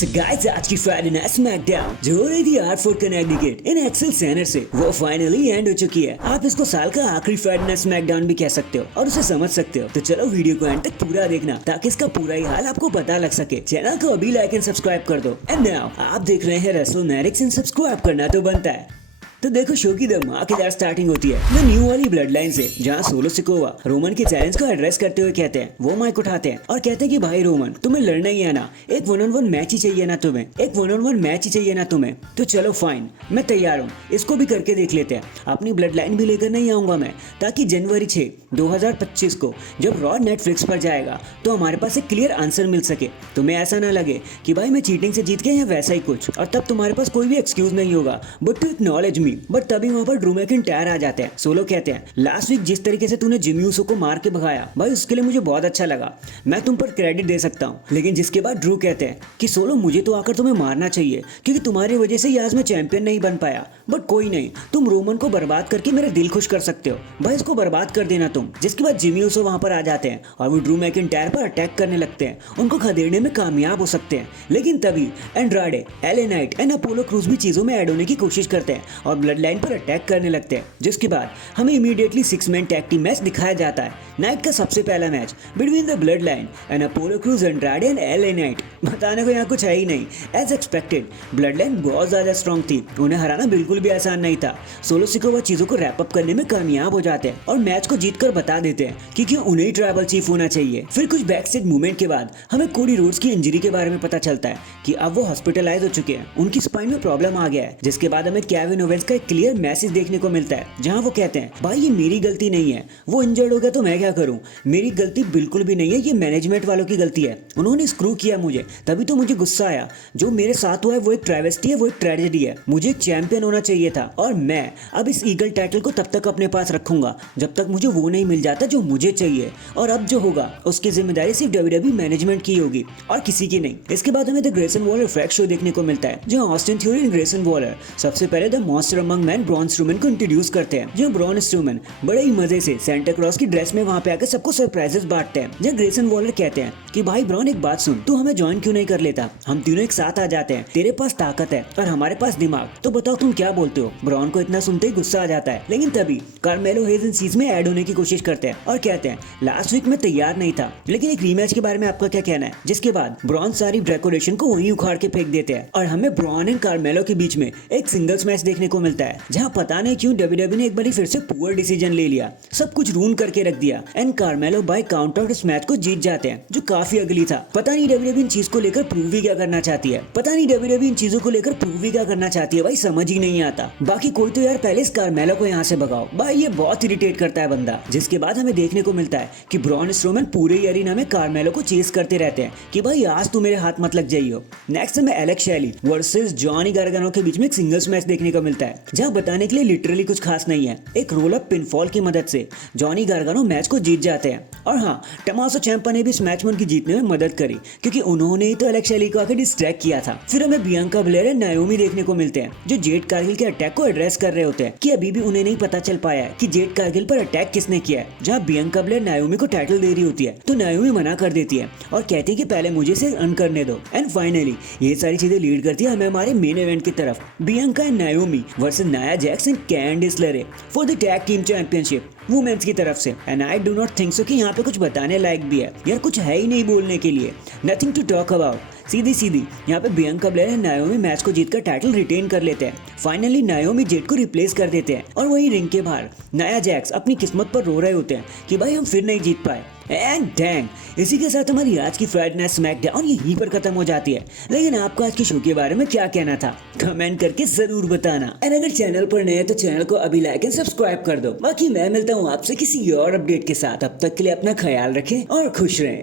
So guys, आज की Friday night SmackDown जो हो रही थी Hartford Connecticut in XL Center से वो फाइनली एंड हो चुकी है। आप इसको साल का आखिरी फ्राइडे नाइट स्मैकडाउन भी कह सकते हो और उसे समझ सकते हो। तो चलो वीडियो को एंड तक पूरा देखना ताकि इसका पूरा ही हाल आपको पता लग सके। चैनल को अभी लाइक एंड सब्सक्राइब कर दो। एंड नाउ आप देख रहे हैं रेसलमैनिक्स एंड सब्सक्राइब करना तो बनता है। तो देखो शो की धमाकेदार स्टार्टिंग होती है द न्यू वाली ब्लड लाइन से, जहाँ सोलो सिकोवा रोमन के चैलेंज को एड्रेस करते हुए कहते हैं, वो माइक उठाते हैं और कहते हैं कि भाई रोमन तुम्हें लड़ना ही है ना, एक 1-on-1 मैच ही चाहिए ना तुम्हें, एक 1-on-1 मैच ही चाहिए ना तुम्हें। तो चलो फाइन, मैं तैयार हूँ, इसको भी करके देख लेते हैं। अपनी ब्लड लाइन भी लेकर नहीं आऊंगा मैं, ताकि जनवरी 6, 2025 को जब रॉ नेटफ्लिक्स पर जाएगा तो हमारे पास एक क्लियर आंसर मिल सके। तुम्हें ऐसा ना लगे कि भाई मैं चीटिंग से जीत गया या वैसा ही कुछ, और तब तुम्हारे पास कोई भी एक्सक्यूज नहीं होगा but to acknowledge me. But तभी वहाँ पर ड्रू मैकिंटायर आ जाते हैं। सोलो कहते हैं, लास्ट वीक जिस तरीके से तूने जिमी यूसो को मार के भगाया भाई, उसके लिए मुझे बहुत अच्छा लगा, मैं तुम पर क्रेडिट दे सकता हूँ। लेकिन जिसके बाद ड्रू कहते हैं कि सोलो मुझे तो आकर तुम्हें मारना चाहिए क्योंकि तुम्हारी वजह से आज मैं चैंपियन नहीं बन पाया। बट कोई नहीं, तुम रोमन को बर्बाद करके मेरे दिल खुश कर सकते हो भाई, इसको बर्बाद कर देना तुम। जिसके बाद जिमी यूसो वहाँ पर आ जाते हैं और वो ड्रू मैकिंटायर पर अटैक करने लगते हैं, उनको खदेड़ने में कामयाब हो सकते हैं। लेकिन तभी Andrade, LA Knight and Apollo Crews भी चीजों में ऐड होने की कोशिश करते हैं और ब्लड लाइन पर अटैक करने लगते हैं। जिसके बाद हमें immediately 6 man tag team match दिखाया जाता है। नाइट का सबसे पहला match between the blood line and Apollo Crews, Andrade and LA Knight. बताने को यहाँ कुछ है ही नहीं। एज एक्सपेक्टेड ब्लड लाइन बहुत ज्यादा स्ट्रॉन्ग थी, उन्हें हराना बिल्कुल भी आसान नहीं था। सोलो सिकोवा चीजों को रैप अप करने में कामयाब हो जाते हैं और मैच को जीतकर बता देते हैं कि क्यों उन्हें ही ट्राइबल चीफ होना चाहिए। फिर कुछ बैक स्टेज मूवमेंट के बाद हमें कोडी रोड्स की इंजरी के बारे में पता चलता है कि अब वो हॉस्पिटलाइज हो चुके हैं, उनकी स्पाइन में प्रॉब्लम आ गया है। जिसके बाद हमें केविन ओवेंस का एक क्लियर मैसेज देखने को मिलता है जहां वो कहते हैं, भाई ये मेरी गलती नहीं है, वो इंजर्ड हो गया तो मैं क्या करूं, मेरी गलती बिल्कुल भी नहीं है, ये मैनेजमेंट वालों की गलती है, उन्होंने स्क्रू किया मुझे, तभी तो मुझे गुस्सा आया। जो मेरे साथ हुआ है वो एक ट्रेवेस्टी है, वो एक ट्रेजेडी है, मुझे एक चैंपियन होना चाहिए था और मैं अब इस ईगल टाइटल को तब तक अपने पास रखूंगा जब तक मुझे वो नहीं मिल जाता जो मुझे चाहिए, और अब जो होगा उसकी जिम्मेदारी सिर्फ डब्ल्यूडब्ल्यूई मैनेजमेंट की होगी और किसी की नहीं। इसके बाद हमें the Grayson Waller frag show देखने को मिलता है जहां Austin theory and Grayson Waller सबसे पहले the monster among man Braun Strowman को इंट्रोड्यूस करते हैं। जो ब्रॉन स्ट्रोमैन बड़े ही मजे से सेंटा क्लॉज की ड्रेस में वहां पे आकर सबको सरप्राइजेस बांटते हैं। जब ग्रेसन वॉलर कहते हैं कि भाई ब्रॉन एक बात सुन, तू हमें ज्वाइन क्यों नहीं कर लेता, हम तीनों एक साथ आ जाते हैं, तेरे पास ताकत है और हमारे पास दिमाग, तो बताओ तुम क्या बोलते हो। ब्रॉन को इतना सुनते ही गुस्सा आ जाता है, लेकिन तभी कार्मेलो हेज इन चीज में ऐड होने की कोशिश करते हैं और कहते हैं, लास्ट वीक मैं तैयार नहीं था लेकिन एक रीमैच के बारे में आपका क्या कहना है। जिसके बाद ब्रॉन सारी डेकोरेशन को वहीं उखाड़ के फेंक देते हैं और हमें ब्रॉन एंड कार्मेलो के बीच में एक सिंगल्स मैच देखने को मिलता है जहां पता नहीं क्यों डब्ल्यूडब्ल्यूई ने एक बार फिर से पुअर डिसीजन ले लिया, सब कुछ रून करके रख दिया and Carmelo by count out इस मैच को जीत जाते हैं, जो काफी अगली था। पता नहीं डब्ल्यूडब्ल्यूई इन चीज को लेकर प्रूव ही क्या करना चाहती है, पता नहीं डब्ल्यूडब्ल्यूई इन चीजों को लेकर प्रूव ही क्या करना चाहती है, भाई समझ ही नहीं आता। बाकी कोई तो यार पहले इस कार्मेलो को यहाँ से भगाओ भाई, ये बहुत इरिटेट करता है बंदा। जिसके बाद हमें देखने को मिलता है कि ब्रॉन स्ट्रोमैन पूरे ही अरीना में कार्मेलो को चेस करते रहते हैं कि भाई आज तू मेरे हाथ मत लग जाइयो। नेक्स्ट हमें एलेक्स शैली वर्सेस जॉनी गार्गानो के बीच में एक सिंगल्स मैच देखने को मिलता है जहां बताने के लिए लिटरली कुछ खास नहीं है। एक रोल अप पिनफॉल की मदद से जॉनी गार्गानो मैच को जीत जाते हैं और हाँ, टमासो चैंपा ने भी इस मैच में उनकी जीतने में मदद करी क्योंकि उन्होंने ही तो एलेक्स शैली को आकर डिस्ट्रैक्ट किया था। फिर हमें बियांका ब्लेयर एंड नायोमी देखने को मिलते हैं जो जेड कारगिल के अटैक को एड्रेस कर रहे होते हैं कि अभी भी उन्हें नहीं पता चल पाया है कि जेड कारगिल पर अटैक किसने किया है। जहाँ बियांका ब्लेयर नायोमी को टाइटल दे रही होती है तो नायोमी मना कर देती है और कहती है कि पहले मुझे इसे अर्न करने दो। एंड फाइनली ये सारी चीजें लीड करती है हमें हमारे मेन इवेंट की तरफ, Bianca and Naomi versus Nia Jax and Candice LeRae for the tag team championship women's की तरफ से। And I do not think so कि यहाँ पे कुछ बताने लायक भी है यार, कुछ है ही नहीं बोलने के लिए, नथिंग टू टॉक अबाउट। सीधी यहाँ पे बियांका ब्लेयर एंड नायोमी मैच को जीतकर टाइटल रिटेन कर लेते हैं। फाइनली नायोमी जेड को रिप्लेस कर देते हैं और वही रिंग के बाहर नाया जैक्स अपनी किस्मत पर रो रहे होते हैं कि भाई हम फिर नहीं जीत पाए। एंड डैंग, इसी के साथ हमारी आज की फ्राइडे नाइट स्मैकडाउन यहीं पर खत्म हो जाती है। लेकिन आपको आज के शो के बारे में क्या कहना था कमेंट करके जरूर बताना। एंड अगर चैनल पर नए हैं तो चैनल को अभी लाइक एंड सब्सक्राइब कर दो। बाकी मैं मिलता हूँ आपसे किसी और अपडेट के साथ, अब तक के लिए अपना ख्याल रखें और खुश रहें।